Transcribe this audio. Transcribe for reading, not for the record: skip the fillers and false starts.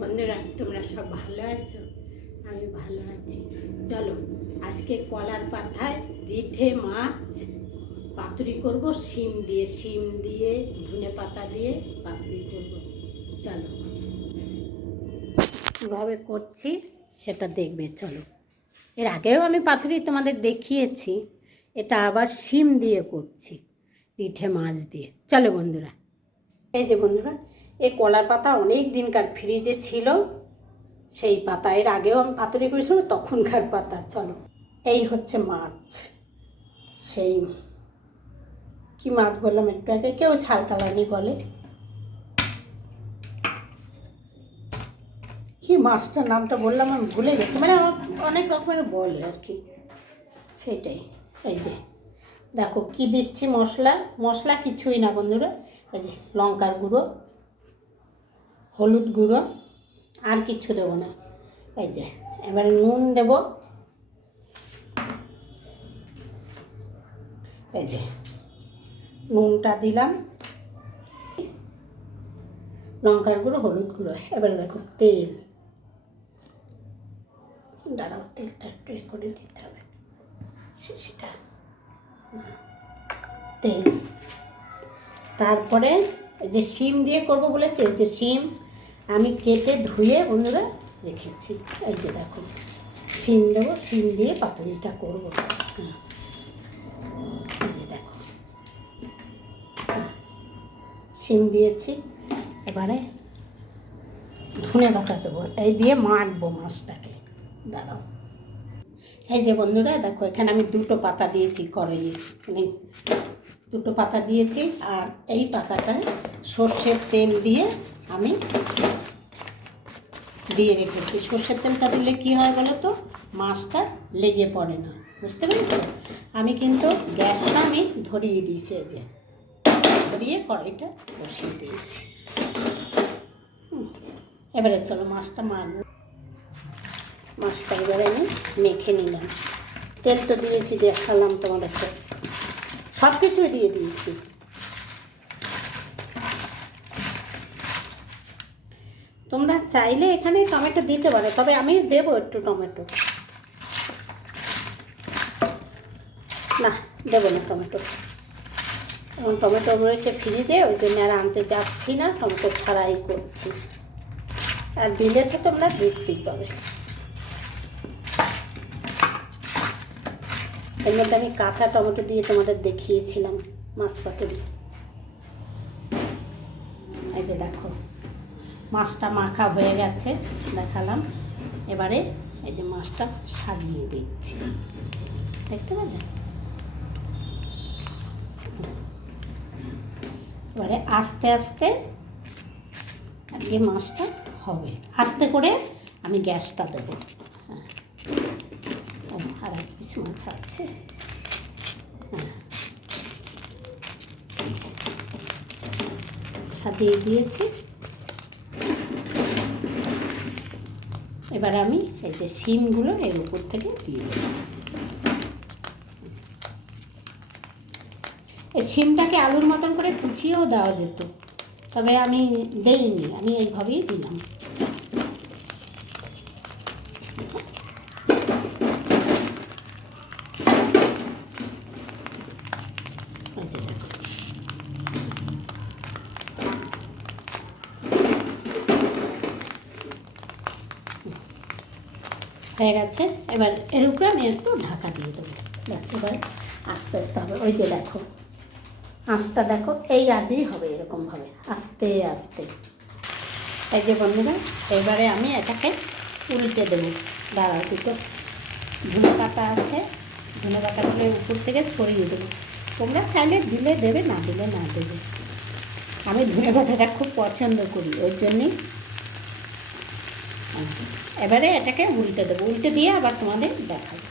বন্ধুরা, তোমরা সব ভালো আছো? আমি ভালো আছি। চলো আজকে কলার পাতায় রিঠে মাছ পাতুরি করব, শিম দিয়ে ধনে পাতা দিয়ে পাতুরি করব। চলো কীভাবে করছি সেটা দেখবে। চলো, এর আগেও আমি পাতুরি তোমাদের দেখিয়েছি, এটা আবার শিম দিয়ে করছি, রিঠে মাছ দিয়ে। চলো বন্ধুরা, এই যে বন্ধুরা, এই কলার পাতা অনেক দিনকার ফ্রিজে ছিল, সেই পাতা এর আগেও আমি পাতুরি করেছিলাম, তখনকার পাতা। চলো, এই হচ্ছে মাছ, সেই কি মাছ বললাম একটু আগে, কেউ ছালকালানি বলে, কি মাছটার নামটা বললাম আমি ভুলে গেছি, মানে অনেক রকমের বলে আর কি, সেইটাই। এই যে দেখো কি দিচ্ছি, মশলা কিছুই না বন্ধুরা। এই যে লঙ্কার গুঁড়ো, হলুদ গুঁড়ো, আর কিছু দেবো না। এই যে এবার নুন দেব, এই যে নুনটা দিলাম, লঙ্কার গুঁড়ো, হলুদ গুঁড়ো। এবারে দেখো তেল, দাঁড়াও তেলটা একটু করে দিতে হবে, সেটা তেল। তারপরে এই যে শিম দিয়ে করবো বলেছি, এই যে শিম আমি কেটে ধুয়ে বন্ধুরা রেখেছি। এই যে দেখো শিম দেবো, শিম দিয়ে পাতুরিটা করবো। হ্যাঁ, এই যে দেখো শিম দিয়েছি। এবারে ধনে পাতা দেবো, এই দিয়ে মাখবো মাছটাকে। দাঁড়াও, এই যে বন্ধুরা দেখো, এখানে আমি দুটো পাতা দিয়েছি কড়াইয়ে, মানে দুটো পাতা দিয়েছি। আর এই পাতাটায় সর্ষের তেল দিয়ে আমি দিয়ে রেখেছি। সর্ষের তেলটা দিলে কী হয় বলো তো, মাছটা লেগে পড়ে না, বুঝতে পেরেছো? আমি কিন্তু গ্যাসটা আমি ধরিয়ে দিয়েছি, এই যে ধরিয়ে কড়াইটা বসিয়ে দিয়েছি। এবারে চলো মাছটা মাখবো। মাছটা এবারে আমি মেখে নিলাম, তেল তো দিয়েছি, দেখালাম তোমাদেরকে, সব কিছুই দিয়ে দিয়েছি। তোমরা চাইলে এখানে টমেটো দিতে পারো, তবে আমি দেবো একটু টমেটো, না দেবো না টমেটো, এবং টমেটো রয়েছে ফ্রিজে, ওই জন্য আর আনতে যাচ্ছি না, টমেটো ছাড়াই করছি। আর দিলে তো তোমরা দেখতেই পাবে। এর মধ্যে আমি কাঁচা টমেটো দিয়ে তোমাদের দেখিয়েছিলাম মাছ পাতুরি। এই যে দেখো মাছটা মাখা হয়ে গেছে, দেখালাম। এবারে এই যে মাছটা সাজিয়ে দিচ্ছি, দেখতে পেলে? এবারে আস্তে আস্তে আর কি মাছটা হবে, আস্তে করে আমি গ্যাসটা দেবো। হ্যাঁ, আর এক পিস মাছ আছে। হ্যাঁ, সাজিয়ে দিয়েছি। এবার আমি এই যে শিমগুলো এর উপর থেকে দিয়ে দেবো। এই শিমটাকে আলুর মতন করে কুচিয়েও দেওয়া যেত, তবে আমি দেইনি, আমি এইভাবেই দিলাম। হয়ে গেছে। এবার এর উপরে আমি একটু ঢাকা দিয়ে দেবো, ব্যাস। এবার আস্তে আস্তে হবে, ওই যে দেখো আঁচটা দেখো, এই আজই হবে এরকমভাবে আস্তে আস্তে। এই যে বন্ধুরা, এবারে আমি এটাকে উল্টে দেবো। দাঁড়াও, দুটো ধনে পাতা আছে, ধনে পাতাগুলো উপর থেকে ছড়িয়ে দেবো। তোমরা চাইলে দিলে দেবে, না দিলে না দেবে। আমি ধনে পাতাটা খুব পছন্দ করি, ওই জন্যেই। এবারে এটাকে উল্টে দেবো, উল্টে দিয়ে আবার তোমাদের দেখাবো।